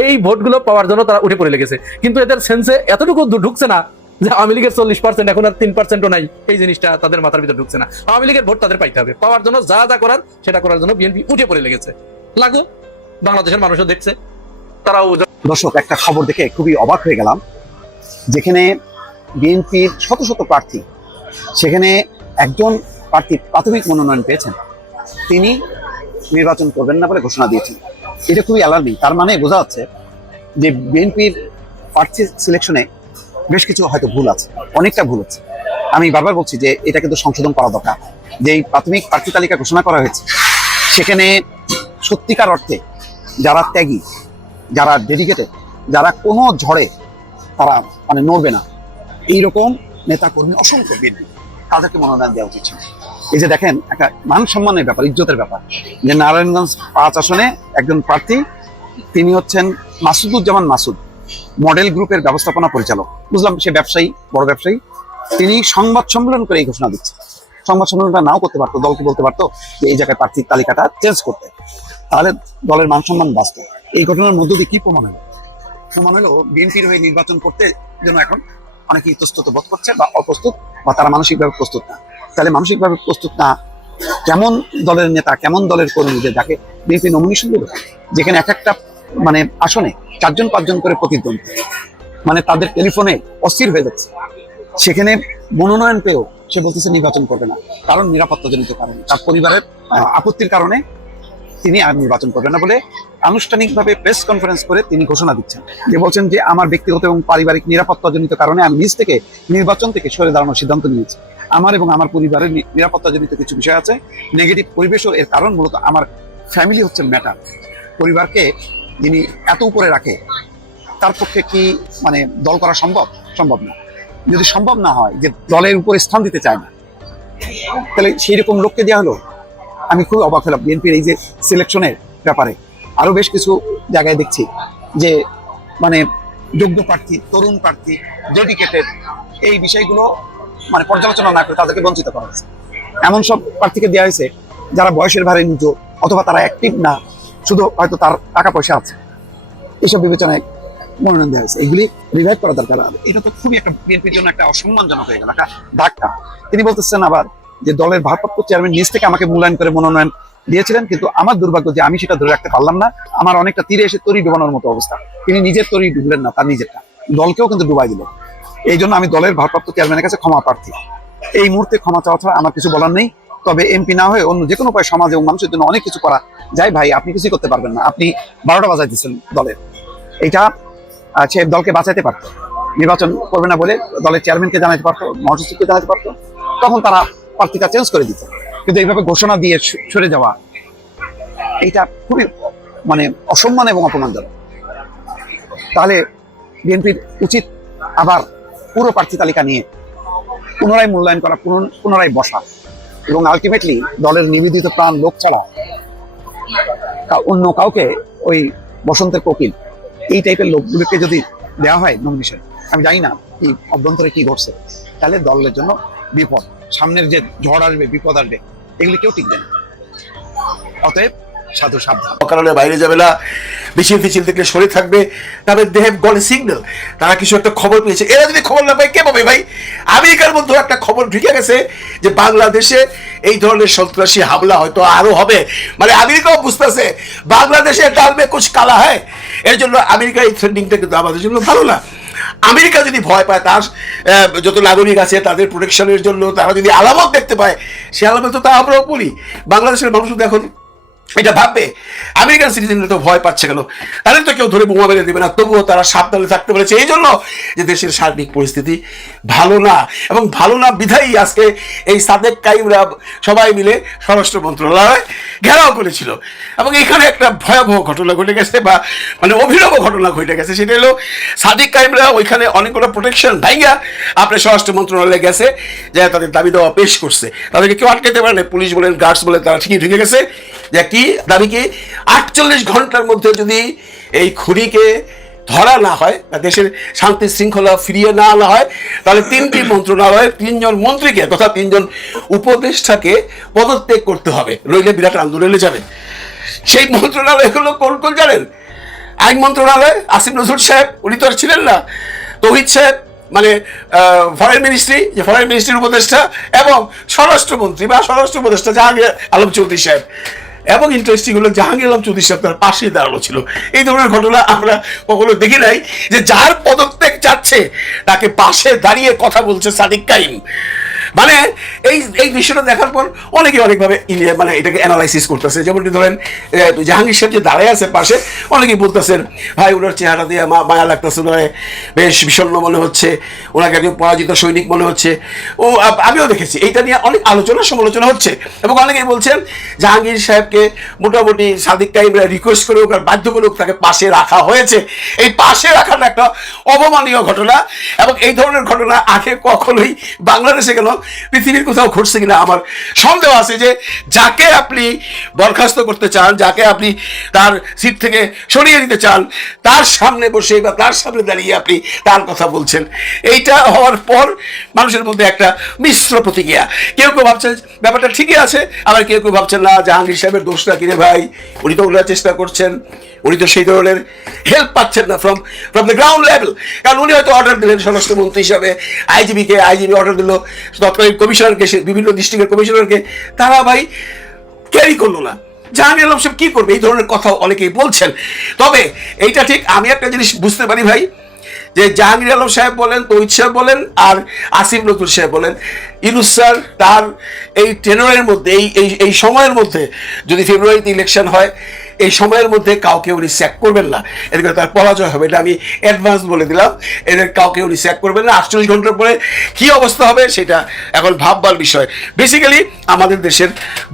এই ভোটগুলো পাওয়ার জন্য তারা উঠে পড়ে লেগেছে। কিন্তু এদের সেন্সে এতটুকু ঢুকছে না যে আওয়ামী লীগের 40% এখন আর 3%ও নাই, এই জিনিসটা তাদের মাথার ভিতরে ঢুকছে না। আওয়ামী লীগের ভোট তাদের পাইতে হবে, পাওয়ার জন্য যা যা করার সেটা করার জন্য বিএনপি উঠে পড়ে লেগেছে। লাগু বাংলাদেশের মানুষও দেখছে, তারাও। দর্শক, একটা খবর দেখে খুবই অবাক হয়ে গেলাম। যেখানে বিএনপির শত শত প্রার্থী, সেখানে একজন প্রার্থী প্রাথমিক মনোনয়ন পেয়েছেন, তিনি নির্বাচন করবেন না বলে ঘোষণা দিয়েছেন। এটা খুবই অ্যালার্মিং। তার মানে বোঝা যাচ্ছে যে বিএনপির প্রার্থী সিলেকশনে বেশ কিছু হয়তো ভুল আছে, অনেকটা ভুল আছে। আমি বারবার বলছি যে এটা কিন্তু সংশোধন করা দরকার। যে এই প্রাথমিক প্রার্থী তালিকা ঘোষণা করা হয়েছে, সেখানে সত্যিকার অর্থে যারা ত্যাগী, যারা ডেডিকেটেড, যারা কোনো ঝড়ে তারা মানে নড়বে না, এইরকম নেতা কর্মী অসংখ্য বিএনপি, তাদেরকে মনোনয়ন দেওয়া উচিত ছিল। এই যে দেখেন, একটা মান সম্মানের ব্যাপার, ইজ্জতের ব্যাপার, যে নারায়ণগঞ্জ 5 আসনে একজন প্রার্থী, তিনি হচ্ছেন মাসুদুজ্জামান মাসুদ, মডেল গ্রুপের ব্যবস্থাপনা পরিচালক। বুঝলাম সে ব্যবসায়ী, বড় ব্যবসায়ী। তিনি সংবাদ সম্মেলন করে এই ঘোষণা দিচ্ছে। সংবাদ সম্মেলনটা নাও করতে পারতো, দলকে বলতে পারতো যে এই জায়গায় প্রার্থীর তালিকাটা চেঞ্জ করতে, তাহলে দলের মান সম্মান বাঁচত। এই ঘটনার মধ্য দিয়ে কি প্রমাণ হলো? প্রমাণ হলো বিএনপির হয়ে নির্বাচন করতে যেন এখন অনেকে ইতস্তত বোধ করছে বা অপ্রস্তুত, বা তারা মানসিকভাবে প্রস্তুত না। তাহলে মানসিকভাবে প্রস্তুত না, কেমন দলের নেতা, কেমন দলের কর্মীদের যাকে বিএনপি নমিনেশন দিল, যেখানে এক একটা মানে আসনে 4-5 জন করে প্রতিদ্বন্দ্বী, মানে তাদের টেলিফোনে অস্থির হয়ে যাচ্ছে। সেখানে মনোনয়ন পেয়েও সে বলতেছে নির্বাচন করবে না, কারণ নিরাপত্তাজনিত কারণে, তার পরিবারের আপত্তির কারণে তিনি আর নির্বাচন করবেন না বলে আনুষ্ঠানিকভাবে প্রেস কনফারেন্স করে তিনি ঘোষণা দিচ্ছেন, যে বলছেন যে আমার ব্যক্তিগত এবং পারিবারিক নিরাপত্তাজনিত কারণে আমি নিজ থেকে নির্বাচন থেকে সরে দাঁড়ানোর সিদ্ধান্ত নিয়েছি। আমার এবং আমার পরিবারের নিরাপত্তাজনিত কিছু বিষয় আছে, নেগেটিভ পরিবেশও এর কারণ। মূলত আমার ফ্যামিলি হচ্ছে ম্যাটার। পরিবারকে যিনি এত উপরে রাখে, তার পক্ষে কি মানে দল করা সম্ভব? সম্ভব না। যদি সম্ভব না হয়, যে দলের উপর স্থান দিতে চায় না, তাহলে সেই রকম লোককে দেওয়া হলো। আমি খুব অবাক হলাম বিএনপির এই যে সিলেকশনের ব্যাপারে। আরো বেশ কিছু জায়গায় দেখছি যে মানে যোগ্য প্রার্থী, তরুণ প্রার্থী, ডেডিকেটেড, এই বিষয়গুলো মানে পর্যালোচনা না করে তাদেরকে বঞ্চিত করা হয়েছে। এমন সব প্রার্থীকে দেওয়া হয়েছে যারা বয়সের ভারে নিচু, অথবা তারা অ্যাক্টিভ না, শুধু হয়তো তার টাকা পয়সা আছে, এইসব বিবেচনায় মনোনয়ন দেওয়া হয়েছে। এগুলি রিভাইভ করা দরকার। এটা তো খুবই একটা বিএনপির জন্য একটা অসম্মানজনক হয়ে গেল, একটা ধাক্কা। তিনি বলতেছেন আবার যে দলের ভারপ্রাপ্ত চেয়ারম্যান নিজ থেকে আমাকে মূল্যায়ন করে মনোনয়ন দিয়েছিলেন, কিন্তু আমার দুর্ভাগ্য যে আমি সেটা ধরে রাখতে পারলাম না। আমার অনেকটা তীরে এসে তরি ডুবানোর মতো অবস্থা। তিনি নিজের তরি ডুবলেন না, তার নিজেরটা, দলকেও কিন্তু ডুবাই দিলেন। এই জন্য আমি দলের ভারপ্রাপ্ত চেয়ারম্যানের কাছে ক্ষমা প্রার্থী। এই মুহূর্তে ক্ষমা চাওয়া ছাড়া আমার কিছু বলার নেই। তবে এমপি না হয়ে অন্য যে কোনো উপায় সমাজ এবং মানুষের জন্য অনেক কিছু করা যায়। ভাই, আপনি কিছুই করতে পারবেন না, আপনি 12টা বাজাই দিচ্ছেন দলের। এটা সে দলকে বাঁচাইতে পারতো, নির্বাচন করবে না বলে দলের চেয়ারম্যানকে জানাতে পারতো, মহাসচিবকে জানাতে পারতো, তখন তারা প্রার্থীটা চেঞ্জ করে দিত। কিন্তু এইভাবে ঘোষণা দিয়ে সরে যাওয়া, এইটা খুবই মানে অসম্মান এবং অপমানজনক। তাহলে বিএনপির উচিত আবার পুরো প্রার্থী তালিকা নিয়ে পুনরায় মূল্যায়ন করা, পুনরায় বসা, এবং আলটিমেটলি দলের নিবেদিত প্রাণ লোক ছাড়া অন্য কাউকে, ওই বসন্তের কোকিল, এই টাইপের লোকগুলোকে যদি দেওয়া হয় নমিনেশন, আমি জানি না কি অভ্যন্তরে কি ঘটছে, তাহলে দলের জন্য বিপদ। সামনের যে ঝড় আসবে, বিপদ আসবে, এগুলি কেউ টিকবে না। অতএব সাধু সাবধান। কারণে বাইরে যাবে না, মিছিল ফিছিল থেকে সরে থাকবে। তাদের দেহে গলে সিগন্যাল, তারা কিছু একটা খবর পেয়েছে। এরা যদি খবর না পায় কে পাবে ভাই? আমেরিকার মধ্যে একটা খবর ঢুকে গেছে যে বাংলাদেশে এই ধরনের সন্ত্রাসী হামলা হয়তো আরো হবে। মানে আমেরিকাও বুঝতেছে বাংলাদেশে ডালবে কুছ কালা হয়। এর জন্য আমেরিকার এই থ্রেডিংটা কিন্তু আমাদের জন্য ভালো না। আমেরিকা যদি ভয় পায়, তার যত নাগরিক আছে তাদের প্রোটেকশনের জন্য তারা যদি আলামত দেখতে পায়, সে আলামত তো তা আমরাও পড়ি। বাংলাদেশের মানুষ এখন এটা ভাববে আমেরিকান সিটিজেনরা তো ভয় পাচ্ছে কেন, তাদের তো কেউ ধরে বোমা মেরে দেবে না, তবুও তারা সাবধানে থাকতে পেরেছে এই জন্য যে দেশের সার্বিক পরিস্থিতি ভালো না। এবং ভালো না বিধায়ী আজকে এই সাদেক কাইমরা সবাই মিলে স্বরাষ্ট্র মন্ত্রণালয় ঘেরাও করেছিল। এবং এখানে একটা ভয়াবহ ঘটনা ঘটে গেছে, বা মানে অভিনব ঘটনা ঘটে গেছে। সেটা হলো সাদেক কাইমরা ওইখানে অনেকগুলো প্রোটেকশন ভাইয়া আপনার স্বরাষ্ট্র মন্ত্রণালয়ে গেছে, যে তাদের দাবি দেওয়া পেশ করছে। তাদেরকে কেউ আটকাতে পারে না, পুলিশ বলেন, গার্ডস বলেন, তারা ঠিকই ঢুকে গেছে। যে কি দাবি কি 48 ঘন্টার মধ্যে যদি এই খুনিকে ধরা না হয়, দেশের শান্তি শৃঙ্খলা ফিরিয়ে না আনা হয়, তাহলে 3টি মন্ত্রণালয়ের 3 জন মন্ত্রীকে তথা 3 জন উপদেষ্টাকে পদত্যাগ করতে হবে, নইলে বিরাট আন্দোলনে যাবে। সেই মন্ত্রণালয়গুলো কোন কোন জানেন? আইন মন্ত্রণালয়, আসিফ নজরুল সাহেব, উনি তো আর ছিলেন না। তৌহিদ সাহেব মানে ফরেন মিনিস্ট্রি, যে ফরেন মিনিস্ট্রির উপদেষ্টা, এবং স্বরাষ্ট্রমন্ত্রী বা স্বরাষ্ট্র উপদেষ্টা জাহাঙ্গীর আলম চৌধুরী সাহেব। এবং ইন্টারেস্টিং হলো জাহাঙ্গীর আলম চৌধুরী সাহেব তার পাশেই দাঁড়ানো ছিল। এই ধরনের ঘটনা আমরা কখনো দেখি নাই, যে যার পদত্যাগ চাচ্ছে তাকে পাশে দাঁড়িয়ে কথা বলছে সাদিক কাইম। মানে এই বিষয়টা দেখার পর অনেকে অনেকভাবে মানে এটাকে অ্যানালাইসিস করতেছে। যেমন ধরেন জাহাঙ্গীর সাহেব যে দাঁড়ায় আছে পাশে, অনেকেই বলতেছেন ভাই ওনার চেহারা দিয়ে মায়া লাগতেছে, ওনার বেশ বিষণ্ণ মনে হচ্ছে, ওনাকে একজন পরাজিত সৈনিক মনে হচ্ছে। ও আমিও দেখেছি, এইটা নিয়ে অনেক আলোচনা সমালোচনা হচ্ছে। এবং অনেকেই বলছেন জাহাঙ্গীর সাহেবকে মোটামুটি সাদিক কাইমরা রিকোয়েস্ট করে ওকে বাধ্য করে তাকে পাশে রাখা হয়েছে। এই পাশে রাখাটা একটা অবমানীয় ঘটনা, এবং এই ধরনের ঘটনা আগে কখনোই বাংলাদেশে কেন পৃথিবীর কোথাও ঘটছে কিনা আমার সন্দেহ আছে। যে যাকে আপনি বরখাস্ত করতে চান, যাকে আপনি তার সিট থেকে সরিয়ে দিতে চান, তার সামনে বসে বা তার সামনে দাঁড়িয়ে আপনি তার কথা বলছেন। এইটা হওয়ার পর মানুষের মধ্যে একটা মিশ্র প্রতিক্রিয়া। কেউ কেউ ভাবছেন ব্যাপারটা ঠিকই আছে, আবার কেউ কেউ ভাবছেন না, জাহাঙ্গীর সাহেবের দোষটা কিনে ভাই, উনি তো ওগুলো চেষ্টা করছেন, উনি তো সেই ধরনের হেল্প পাচ্ছেন না ফ্রম দ্য গ্রাউন্ড লেভেল। কারণ উনি হয়তো অর্ডার দিলেন স্বরাষ্ট্রমন্ত্রী হিসাবে, আইজিবি অর্ডার দিল, তৎকালীন কমিশনারকে, বিভিন্ন ডিস্ট্রিক্টের কমিশনারকে, তারা ভাই ক্যারি করলো না। জাহাঙ্গীর আলম সাহেব কি করবে? এই ধরনের কথা অনেকেই বলছেন। তবে এইটা ঠিক, আমি একটা জিনিস বুঝতে পারি ভাই, যে জাহাঙ্গীর আলম সাহেব বলেন, তৌহিদ সাহেব বলেন, আর আসিফ নজরুল সাহেব বলেন, ইউনূস স্যার তার এই টেনরের মধ্যে, এই সময়ের মধ্যে যদি ফেব্রুয়ারিতে ইলেকশন হয়, এই সময়ের মধ্যে কাউকে উনি স্যাক করবেন না, এদিকে তার পরাজয় হবে, এটা আমি অ্যাডভান্স বলে দিলাম। এদের কাউকে উনি স্যাক করবেন না। 48 ঘন্টার পরে কি অবস্থা হবে সেটা এখন ভাববার বিষয়। বেসিক্যালি আমাদের দেশের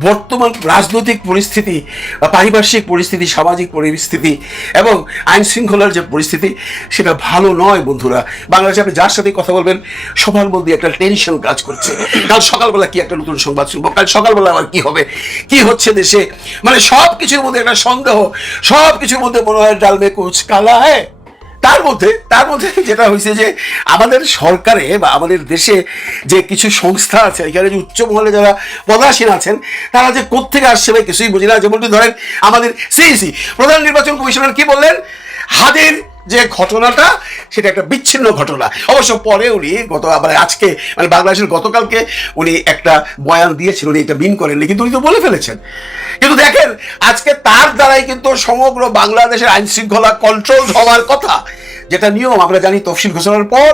বর্তমান রাজনৈতিক পরিস্থিতি, পারিপার্শ্বিক পরিস্থিতি, সামাজিক পরিস্থিতি এবং আইন শৃঙ্খলার যে পরিস্থিতি সেটা ভালো নয় বন্ধুরা। বাংলাদেশে আপনি যার সাথে কথা বলবেন সবার মধ্যে একটা টেনশন কাজ করছে। কাল সকালবেলা কি একটা নতুন সংবাদ শুনবো, কাল সকালবেলা আবার কি হবে, কি হচ্ছে দেশে, মানে সব কিছুর মধ্যে একটা সন্দেহ, সব কিছুর মধ্যে মনে হয় ডাল মে কুছ কালা হ্যায়। তার মধ্যে যেটা হয়েছে যে আমাদের সরকারে বা আমাদের দেশে যে কিছু সংস্থা আছে, এখানে যে উচ্চ মহলে যারা পদাসীন আছেন তারা যে কোত্থেকে আসছে ভাই কিছুই বুঝি না। যেমন ধরেন আমাদের সিইসি প্রধান নির্বাচন কমিশনার কি বললেন, হাদির যে ঘটনাটা সেটা একটা বিচ্ছিন্ন ঘটনা। অবশ্য পরে উনি আজকে মানে বাংলাদেশের গতকালকে উনি একটা বয়ান দিয়েছিলেন, উনি এটা মিন করেননি, কিন্তু উনি তো বলে ফেলেছেন। কিন্তু দেখেন আজকে তার দ্বারাই কিন্তু সমগ্র বাংলাদেশের আইন শৃঙ্খলা কন্ট্রোল হওয়ার কথা, যেটা নিয়ম আমরা জানি। তফসিল ঘোষণার পর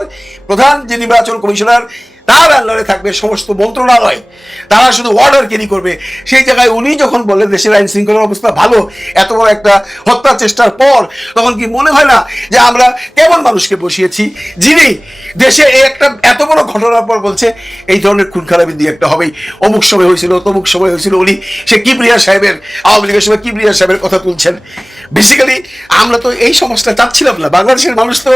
প্রধান যে নির্বাচন কমিশনার তার আন্ডারে থাকবে সমস্ত মন্ত্রণালয়, তারা শুধু অর্ডার ক্যারি করবে। সেই জায়গায় উনি যখন বললেন দেশের আইন শৃঙ্খলার অবস্থা ভালো এত বড় একটা হত্যা চেষ্টার পর, তখন কি মনে হয় না যে আমরা কেমন মানুষকে বসিয়েছি, যিনি দেশে একটা এত বড় ঘটনার পর বলছে এই ধরনের খুন খারাপি দিয়ে একটা হবেই, অমুক সময় হয়েছিল তমুক সময় হয়েছিল। উনি সে কিবরিয়া সাহেবের, আওয়ামী লীগের সময় কিবরিয়া সাহেবের কথা তুলছেন। বেসিক্যালি আমরা তো এই সমাজটা চাচ্ছিলাম না। বাংলাদেশের মানুষ তো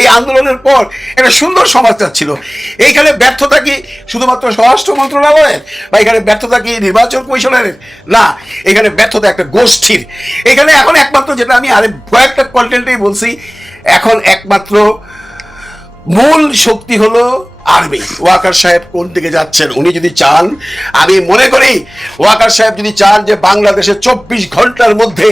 এই আন্দোলনের পর একটা সুন্দর সমাজ চাচ্ছিল। এইখানে ব্যর্থতা কি শুধুমাত্র স্বরাষ্ট্র মন্ত্রণালয়ের বা এখানে ব্যর্থতা কি নির্বাচন কমিশনারের? না, এখানে ব্যর্থতা একটা গোষ্ঠীর। এখানে এখন একমাত্র যেটা আমি আরে কয়েকটা কন্টেন্টেই বলছি, এখন একমাত্র মূল শক্তি হলো আর্মি। ওয়াকার সাহেব কোন দিকে যাচ্ছেন, উনি যদি চান, আমি মনে করি ওয়াকার সাহেব যদি চান যে বাংলাদেশে 24 ঘন্টার মধ্যে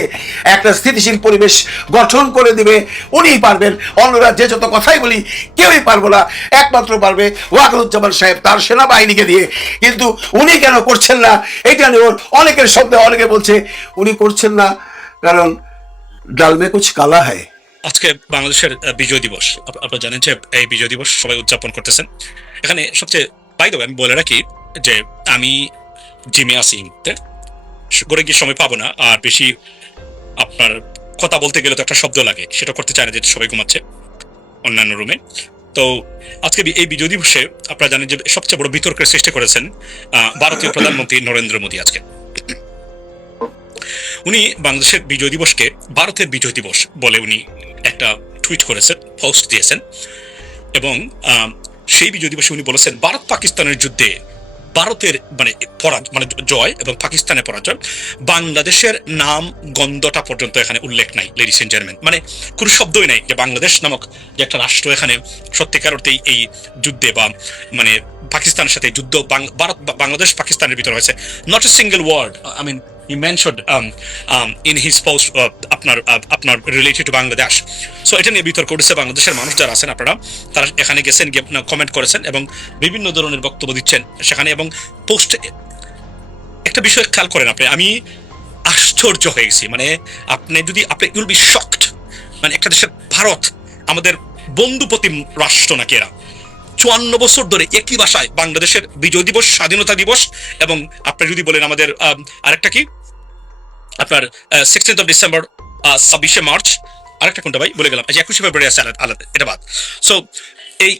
একটা স্থিতিশীল পরিবেশ গঠন করে দিবে, উনিই পারবেন। অন্যরা যে যত কথাই বলি কেউই পারবো না, একমাত্র পারবে ওয়াকারুজ্জামান সাহেব তার সেনাবাহিনীকে দিয়ে। কিন্তু উনি কেন করছেন না এটা নিয়ে অনেকের শব্দে অনেকে বলছে উনি করছেন না কারণ ডাল মে কুছ কালা হ্যায়। আজকে বাংলাদেশের বিজয় দিবস, আপনারা জানেন যে এই বিজয় দিবস সবাই উদযাপন করতেছেন। এখানে সবচেয়ে বাই দ্য ওয়ে আমি বলে রাখি যে আমি জিমে আসি, করে গিয়ে সময় পাবো না, আর বেশি আপনার কথা বলতে গেলে তো একটা শব্দ লাগে, সেটা করতে চায় না, যেটা সবাই ঘুমাচ্ছে অন্যান্য রুমে। তো আজকে এই বিজয় দিবসে আপনারা জানেন যে সবচেয়ে বড় বিতর্কের সৃষ্টি করেছেন ভারতীয় প্রধানমন্ত্রী নরেন্দ্র মোদী। আজকে উনি বাংলাদেশের বিজয় দিবসকে ভারতের বিজয় দিবস বলে উনি একটা টুইট করেছেন, পোস্ট দিয়েছেন, এবং সেই বিজয় দিবসে উনি বলেছেন ভারত পাকিস্তানের যুদ্ধে ভারতের মানে জয় এবং পাকিস্তানের পরাজয়, বাংলাদেশের নাম গন্ধটা পর্যন্ত এখানে উল্লেখ নাই। লেডিস এন্ড জেন্টলম্যান, মানে কোনো শব্দই নাই যে বাংলাদেশ নামক যে একটা রাষ্ট্র এখানে সত্যিকার অর্থেই এই যুদ্ধে বা মানে পাকিস্তানের সাথে যুদ্ধ ভারত বাংলাদেশ পাকিস্তানের ভিতরে হয়েছে। Not a single word I mean he mentioned in his post আপনার related to Bangladesh. So এটা নিয়ে বিতর্ক করেছে বাংলাদেশের মানুষ যারা আছেন, আপনারা তারা এখানে গেছেন, গিয়ে কমেন্ট করেছেন এবং বিভিন্ন ধরনের বক্তব্য দিচ্ছেন সেখানে। এবং পোস্টে একটা বিষয় খেয়াল করেন আপনি, আমি আশ্চর্য হয়ে গেছি, মানে আপনি ইউল বি শকড। মানে একটা দেশের ভারত আমাদের বন্ধুপ্রতিম রাষ্ট্র নাকি এরা 54 বছর ধরে একই ভাষায় বাংলাদেশের বিজয় দিবস, স্বাধীনতা দিবস এবং আপনি যদি বলেন আমাদের আরেকটা কি আপনার 16th of December, 26শে মার্চ, আরেকটা কোনটা ভাই বলে গেলাম, 21শে ফেব্রুয়ারি আছে আলাদা, এটা বাদ। সো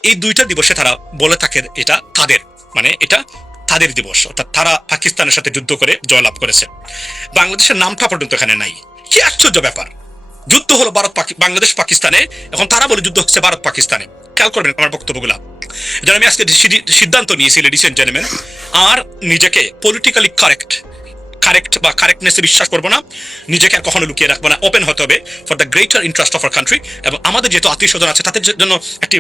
এই দুইটা দিবসে তারা বলে থাকে এটা তাদের, মানে এটা তাদের দিবস, অর্থাৎ তারা পাকিস্তানের সাথে যুদ্ধ করে জয়লাভ করেছে। বাংলাদেশের নামটা পর্যন্ত এখানে নাই। কি আশ্চর্য ব্যাপার! যুদ্ধ হলো বাংলাদেশ পাকিস্তানে, এখন তারা বলে যুদ্ধ হচ্ছে ভারত পাকিস্তানে। খেয়াল করবেন আমার বক্তব্যগুলা। যেন আমি আজকে সিদ্ধান্ত নিয়েছি লেডিস এন্ড জেন্টলম্যান, আর নিজেকে পলিটিক্যালি কারেক্ট বা কারেক্টনেসে বিশ্বাস করবো না, নিজেকে আর কখনো লুকিয়ে রাখবো না। ওপেন হতে হবে for the greater interest of our country, এবং আমাদের যেহেতু আত্মীয় স্বজন আছে তাদের জন্য একটি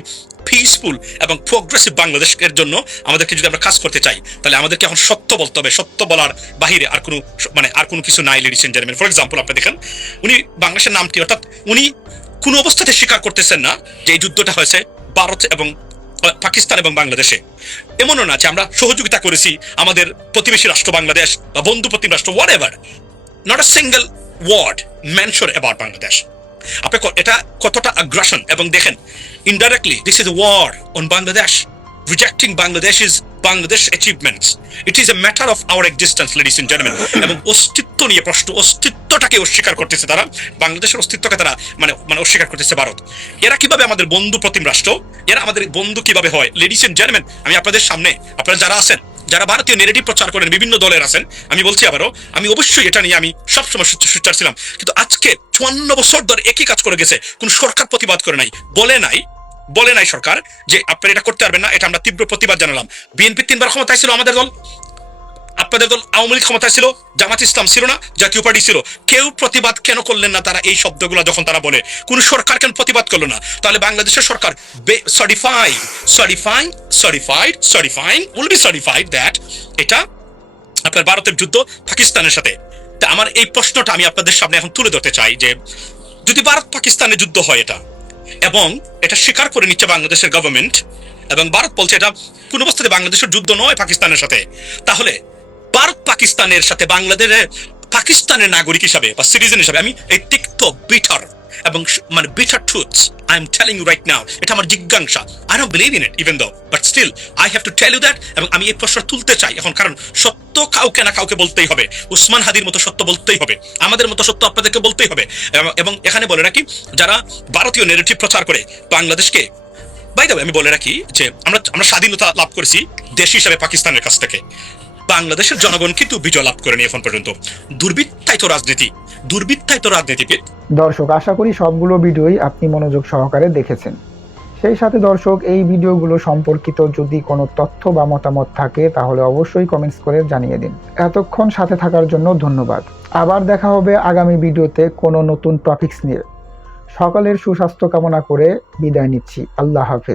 পিসফুল এবং প্রোগ্রেসিভ বাংলাদেশের জন্য আমাদেরকে যদি আমরা কাজ করতে চাই, তাহলে আমাদেরকে এখন সত্য বলতে হবে। সত্য বলার বাহিরে আর কোনো কিছু নাই ladies and gentleman. For example আপনি দেখেন, উনি বাংলাদেশের নামটি, অর্থাৎ উনি কোনো অবস্থাতে স্বীকার করতেছেন না যে এই যুদ্ধটা হয়েছে ভারত এবং পাকিস্তান এবং বাংলাদেশে। এমনও না যে আমরা সহযোগিতা করেছি আমাদের প্রতিবেশী রাষ্ট্র বাংলাদেশ বা বন্ধুপ্রতিম রাষ্ট্র, whatever. Not a single word mention about Bangladesh. আপনি এটা কতটা আগ্রাসন, এবং দেখেন indirectly this is war on Bangladesh, rejecting Bangladesh is Bangladesh achievements, it is a matter of our existence ladies and gentleman. এবং অস্তিত্ব নিয়ে প্রশ্ন, অস্তিত্বটাকে অস্বীকার করতেছে তারা, বাংলাদেশের অস্তিত্বকে তারা মানে অস্বীকার করতেছে ভারত। এরা কিভাবে আমাদের বন্ধু প্রতিম রাষ্ট্র, এরা আমাদের বন্ধু কিভাবে হয়? লেডিস এন্ড জেন্টলম্যান, আমি আপনাদের সামনে, আপনারা যারা আছেন, যারা ভারতীয় নেগেটিভ প্রচার করেন, বিভিন্ন দলের আছেন, আমি বলছি আবারও, আমি অবশ্যই এটা নিয়ে আমি সবসময় সোচ্চার ছিলাম, কিন্তু আজকে 54 বছর ধরে একই কাজ করে গেছে, কোন সরকার প্রতিবাদ করে নাই, বলে নাই সরকার যে আপনারা এটা করতে পারবেন না। এটা আমরা তীব্র প্রতিবাদ জানালাম। বিএনপি 3বার ক্ষমতায় ছিল, আমাদের দল, আপনাদের দল আওয়ামী লীগ ক্ষমতায় ছিল, জামাত ইসলাম ছিল না, জাতীয় পার্টি ছিল, কেউ প্রতিবাদ কেন করলেন না? তারা এই শব্দগুলো যখন তারা বলে, কোন সরকার কেন প্রতিবাদ করলো না? তাহলে বাংলাদেশের সরকার সার্টিফাইড দ্যাট এটা আপনার ভারতের যুদ্ধ পাকিস্তানের সাথে। তা আমার এই প্রশ্নটা আমি আপনাদের সামনে এখন তুলে ধরতে চাই যে যদি ভারত পাকিস্তানের যুদ্ধ হয় এটা, এবং এটা স্বীকার করে নিচ্ছে বাংলাদেশের গভর্নমেন্ট, এবং ভারত বলছে এটা কোন অবস্থাতে বাংলাদেশের যুদ্ধ নয় পাকিস্তানের সাথে, তাহলে ভারত পাকিস্তানের সাথে পাকিস্তানের নাগরিক হিসাবে বা সিটিজেন হিসাবে আমি এই তিক্ত বিটার এবং মানে bitter truths I am telling you right now, এটা আমার জিজ্ঞাসা। I don't believe in it even though, but still I have to tell you that. এবং আমি এই প্রশ্ন তুলতে চাই এখন, কারণ সত্য কাউকে না কাউকে বলতেই হবে। উসমান হাদির মতো সত্য বলতেই হবে, আমাদের মতো সত্য আপনাদেরকে বলতেই হবে। এবং এখানে বলে রাখি, যারা ভারতীয় নেগেটিভ প্রচার করে বাংলাদেশকে, বাই দ্য ওয়ে আমি বলে রাখি যে আমরা স্বাধীনতা লাভ করেছি দেশ হিসাবে পাকিস্তানের কাছ থেকে, বাংলাদেশের জনগণ কিন্তু বিজয় লাভ করেনি এখন পর্যন্ত। দুর্বৃত্তায়িত রাজনীতিবিদ। দর্শক, আশা করি সবগুলো ভিডিওই আপনি মনোযোগ সহকারে দেখেছেন। সেই সাথে দর্শক, এই ভিডিওগুলো সম্পর্কিত যদি কোনো তথ্য বা মতামত থাকে তাহলে অবশ্যই কমেন্টস করে জানিয়ে দিন। এতক্ষণ সাথে থাকার জন্য ধন্যবাদ। আবার দেখা হবে আগামী ভিডিওতে কোনো নতুন টপিকস নিয়ে। সকলের সুস্বাস্থ্য কামনা করে বিদায় নিচ্ছি। আল্লাহ হাফেজ।